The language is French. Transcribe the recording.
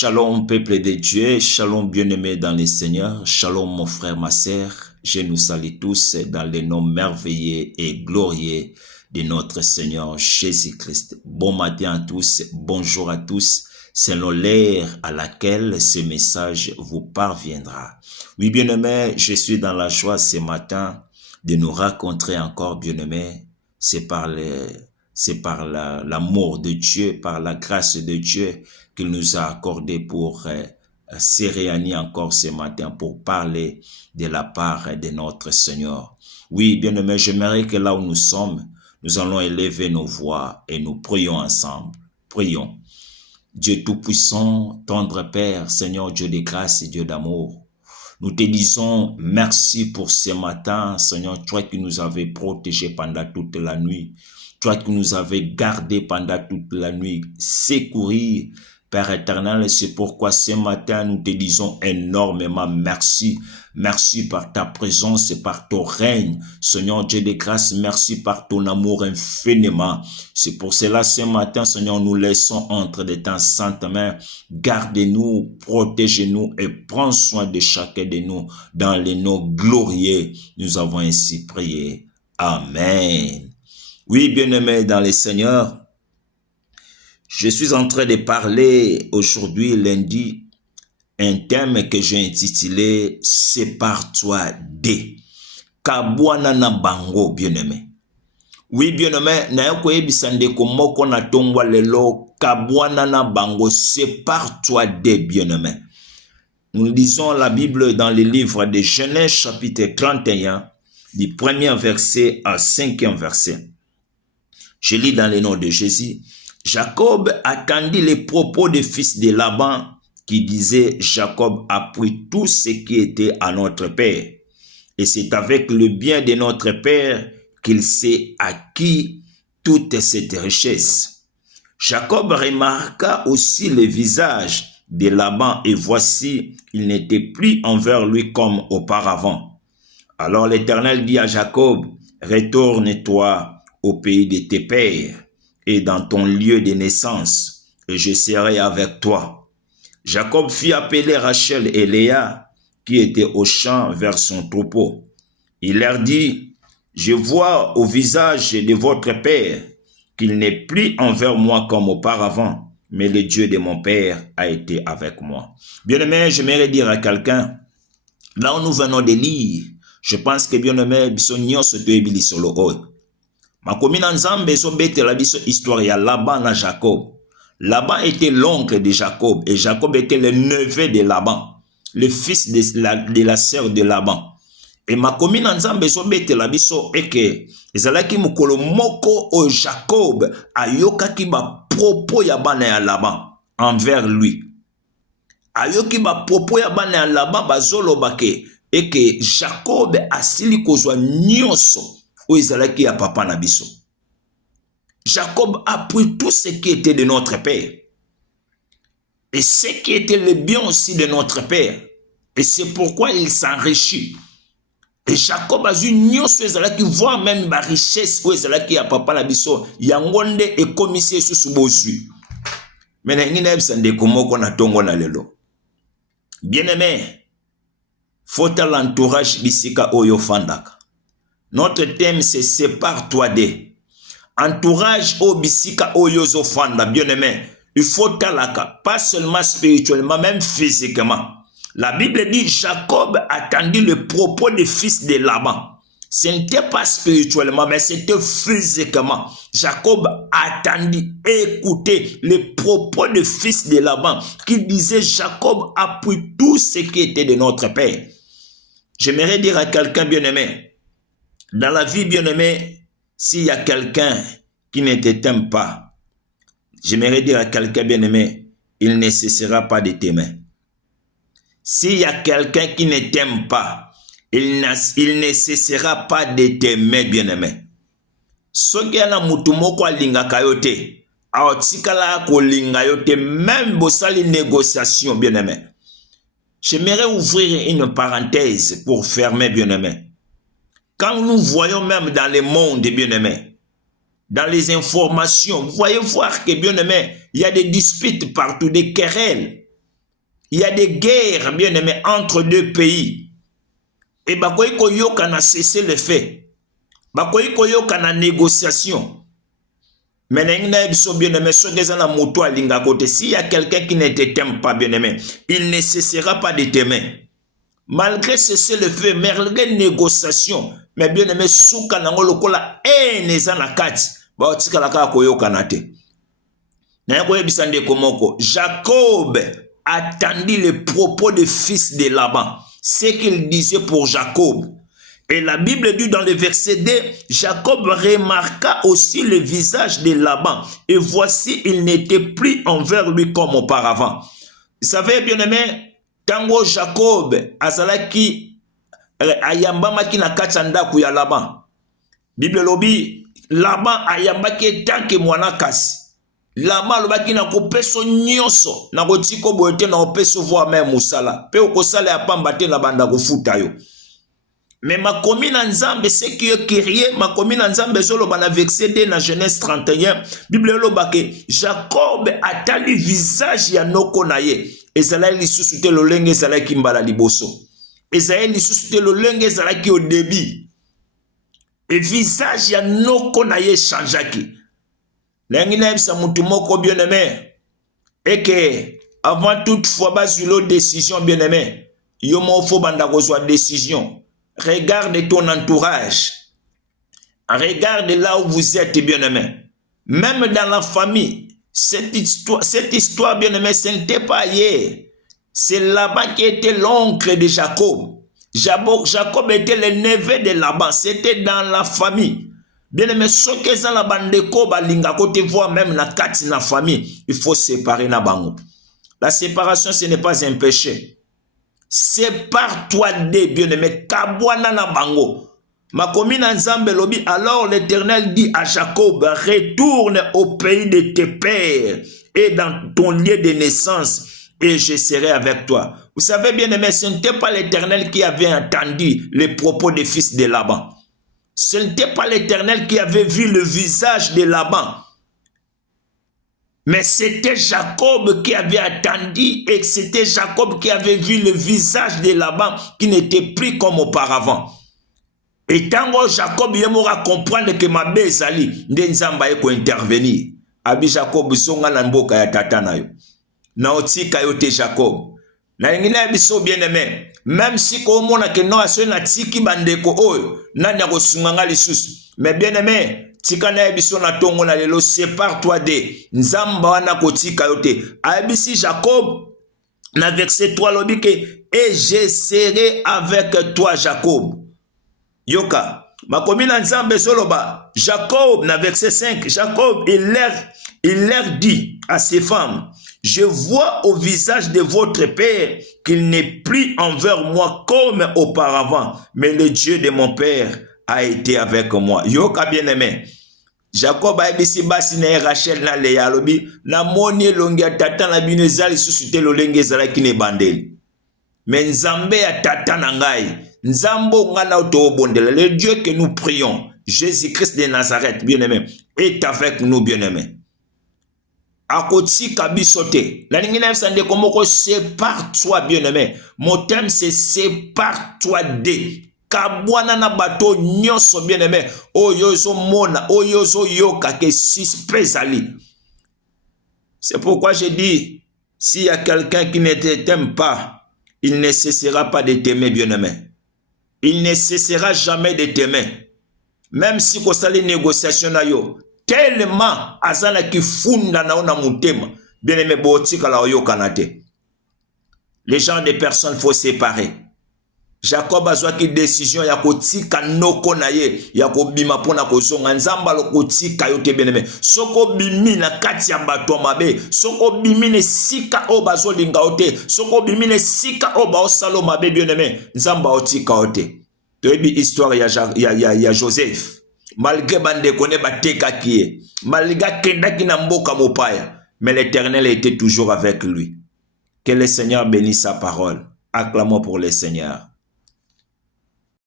Shalom peuple de Dieu, shalom bien-aimé dans le Seigneur, shalom mon frère, ma sœur, je nous salue tous dans le nom merveilleux et glorieux de notre Seigneur Jésus-Christ. Bon matin à tous, bonjour à tous, selon l'heure à laquelle ce message vous parviendra. Oui bien-aimé, je suis dans la joie ce matin de nous rencontrer encore bien-aimé, c'est par l'amour de Dieu, par la grâce de Dieu qu'il nous a accordé pour se réunir encore ce matin pour parler de la part de notre Seigneur. Oui, bien-aimés, j'aimerais que là où nous sommes, nous allons élever nos voix et nous prions ensemble. Prions. Dieu Tout-Puissant, tendre Père, Seigneur Dieu de grâce et Dieu d'amour, nous te disons merci pour ce matin, Seigneur, toi qui nous avais protégés pendant toute la nuit, toi qui nous avais gardés pendant toute la nuit, secourir, Père éternel, c'est pourquoi ce matin nous te disons énormément merci. Merci par ta présence et par ton règne. Seigneur Dieu de grâce, merci par ton amour infiniment. C'est pour cela ce matin, Seigneur, nous laissons entre de ta sainte main. Gardez-nous, protégez-nous et prends soin de chacun de nous dans les noms glorieux. Nous avons ainsi prié. Amen. Oui, bien-aimés dans le Seigneur, je suis en train de parler aujourd'hui, lundi, un thème que j'ai intitulé « Sépare-toi des » Kabwana na bango, bien-aimé. Oui, bien-aimé, na yoko ebisande komoko na tongwa lelo, Kabwana na bango, sépare-toi des, bien-aimé. Nous lisons la Bible dans le livre de Genèse chapitre 31, du premier verset au 5e verset. Je lis dans le nom de Jésus. Jacob attendit les propos des fils de Laban qui disaient « Jacob a pris tout ce qui était à notre père, et c'est avec le bien de notre père qu'il s'est acquis toute cette richesse. » Jacob remarqua aussi le visage de Laban, et voici, il n'était plus envers lui comme auparavant. Alors l'Éternel dit à Jacob « Retourne-toi au pays de tes pères, et dans ton lieu de naissance, et je serai avec toi. » Jacob fit appeler Rachel et Léa, qui étaient au champ vers son troupeau. Il leur dit, « Je vois au visage de votre père qu'il n'est plus envers moi comme auparavant, mais le Dieu de mon père a été avec moi. » Bien-aimé, j'aimerais dire à quelqu'un, là où nous venons de lire, je pense que bien-aimé, bisogno se te solo oi. Makomina nzambe so bete la biso histoire ya Laban na Jacob. Laban était l'oncle de Jacob et Jacob était le neveu de Laban, le fils de la sœur de Laban. Et makomina nzambe so bete la biso eke ezalaki mukolo moko o Jacob ayokaki ba propos ya bana ya Laban envers lui. Ayoki ba propos ya bana ya Laban bazoloba ke eke Jacob asili kozwa nyonso Oizalaki ya papa na biso. Jacob a pris tout ce qui était de notre père. Et ce qui était le bien aussi de notre père. Et c'est pourquoi il s'enrichit. Et Jacob a eu nyonso ezalaki, voire même la richesse oizalaki ya papa na biso. Yangonde et commissaire sous bozui. Mais n'engine ebsande komoko na tongo na lelo. Bien-aimé, faut l'entourage bisika oyo fandaka. Notre thème c'est sépare-toi des. Entourage au bisika oyozo fanda, bien-aimé. Il faut talaka, pas seulement spirituellement, même physiquement. La Bible dit Jacob attendit le propos des fils de Laban. Ce n'était pas spirituellement, mais c'était physiquement. Jacob attendit, écoutait les propos des fils de Laban qui disaient Jacob a pris tout ce qui était de notre père. J'aimerais dire à quelqu'un bien-aimé, dans la vie, bien-aimé, s'il y a quelqu'un qui ne t'aime pas, j'aimerais dire à quelqu'un, bien-aimé, il ne cessera pas de t'aimer. S'il y a quelqu'un qui ne t'aime pas, il ne cessera pas de t'aimer, bien-aimé. Soki ana mutu moko alingaka yo te, aotikala ko linga yo te, même bosali négociation, bien-aimé. J'aimerais ouvrir une parenthèse pour fermer, bien-aimé. Quand nous voyons même dans le monde, bien-aimés, dans les informations, vous voyez voir que, bien-aimés, il y a des disputes partout, des querelles. Il y a des guerres, bien aimé, entre deux pays. Et bakoy koyoka na cesser le fait. Bakoy koyoka na négociation. Mais bien aimé, s'il y a quelqu'un qui ne te t'aime pas, bien aimé, il ne cessera pas de t'aimer. Malgré cesser le feu, malgré négociation, mais bien aimé, souka nango lokola neza na kati, ba otika la kaka koyoka na te. Na yako yebisande komoko, Jacob attendit les propos des fils de Laban, ce qu'il disait pour Jacob. Et la Bible dit dans le verset 2, Jacob remarqua aussi le visage de Laban. Et voici, il n'était plus envers lui comme auparavant. Vous savez, bien aimé, tango Jacob azalaki ayambamaki na kachanda kuya Laban. Bible lobi, Laban ayambaki tanke mwana kasi. Laban lobaki na kopeso nyonso, na kotiko boete na kopeso voa me musala. Pe okosala ya pamba te na banda kofuta yo. Mais ma commune en Nzambe, c'est qui est crié, ma commune en Nzambe, zolo bana verset 2 dans Genèse 31, Bible lo bake, Jacob atali visage ya noko na ye, ezala lisusu te lolenge ezala kimbala liboso, ezala lisusu te lolenge ezala ki au début, et visage ya noko na ye changeaki. Lengi na yebisa mutu moko bien aimé, et que avant toute fois bazulo décision bien aimé, yo mo fo banda kozwa décision. Regarde ton entourage. Regarde là où vous êtes, bien-aimé. Même dans la famille, cette histoire bien-aimé, ce n'était pas hier. C'est Laban qui était l'oncle de Jacob. Jacob était le neveu de Laban. C'était dans la famille. Bien-aimé, ce que c'est la bande de Koba, linga côté voir même la carte dans la famille, il faut séparer na bango. La séparation, ce n'est pas un péché. Sépare-toi des bien-aimés, kabwana na bango. Ma commune en Nzambe lobi, alors l'Éternel dit à Jacob, retourne au pays de tes pères et dans ton lieu de naissance, et je serai avec toi. Vous savez bien aimé, ce n'était pas l'Éternel qui avait entendu les propos des fils de Laban. Ce n'était pas l'Éternel qui avait vu le visage de Laban. Mais c'était Jacob qui avait attendu et c'était Jacob qui avait vu le visage de Laban qui n'était plus comme auparavant. Et tant que Jacob yemora comprendre que ma bezali ndenzamba eko intervenir. Abi Jacob songa na mboka ya tata na yo. Na otika yo te Jacob. Na ngina biso bien aimé. Même si ko mona ke no aso na tiki bandeko oyo nani akosunga lisusu. Mais bien aimé, tikana ebiso na tongo na lelo, sépare-toi de Nzamba wana kotika yote. Abisi Jacob na verset 3 lobi ke et je serai avec toi Jacob. Yoka, ma commune Nzambe soloba, Jacob na verset 5, Jacob il leur dit à ses femmes, je vois au visage de votre père qu'il n'est plus envers moi comme auparavant, mais le Dieu de mon père a été avec moi. Yoka bien-aimé. Jacob a ebisi basi na Rachel na Léa lobi na moni longi ya tata na bino ezali susute lolenge ezalaki ne bandeli. Mais Nzambe ya tata na ngai, Nzambo ngana otobondela. Le Dieu que nous prions, Jésus-Christ de Nazareth, bien-aimé, est avec nous, bien-aimé. Akoti kabisote. La lingina sande komoko sépare-toi, bien-aimé. Mon thème c'est sépare-toi de. Kabwana na bato nyonso bien-aimé. Oyozo mona, oyozo yoka ke suspezali. C'est pourquoi je dis, s'il y a quelqu'un qui ne t'aime pas, il ne cessera pas de t'aimer, bien-aimé. Il ne cessera jamais de t'aimer. Même si vous avez une négociation, tellement azana ki funda na ona mutema, bien-aimé, botika la oyo kanate. Les gens des personnes faut séparer. Jacob a zwa ki décision ya kotika noko na ye, ya kobima pona kozonga Nzamba lo kotika yote bien-aimé. Soko bimi na kati ya bato mabe, soko bimi ne sika o bazo linga ote, soko bimi ne sika o ba osalo mabe bien-aimé, Nzamba otika ote. Toyebi histoire ya Joseph. Malgré bande kone bateka kie, malgré kenda ki na mboka mopaya, mais l'Éternel était toujours avec lui. Que le Seigneur bénisse sa parole. Acclamons pour le Seigneur.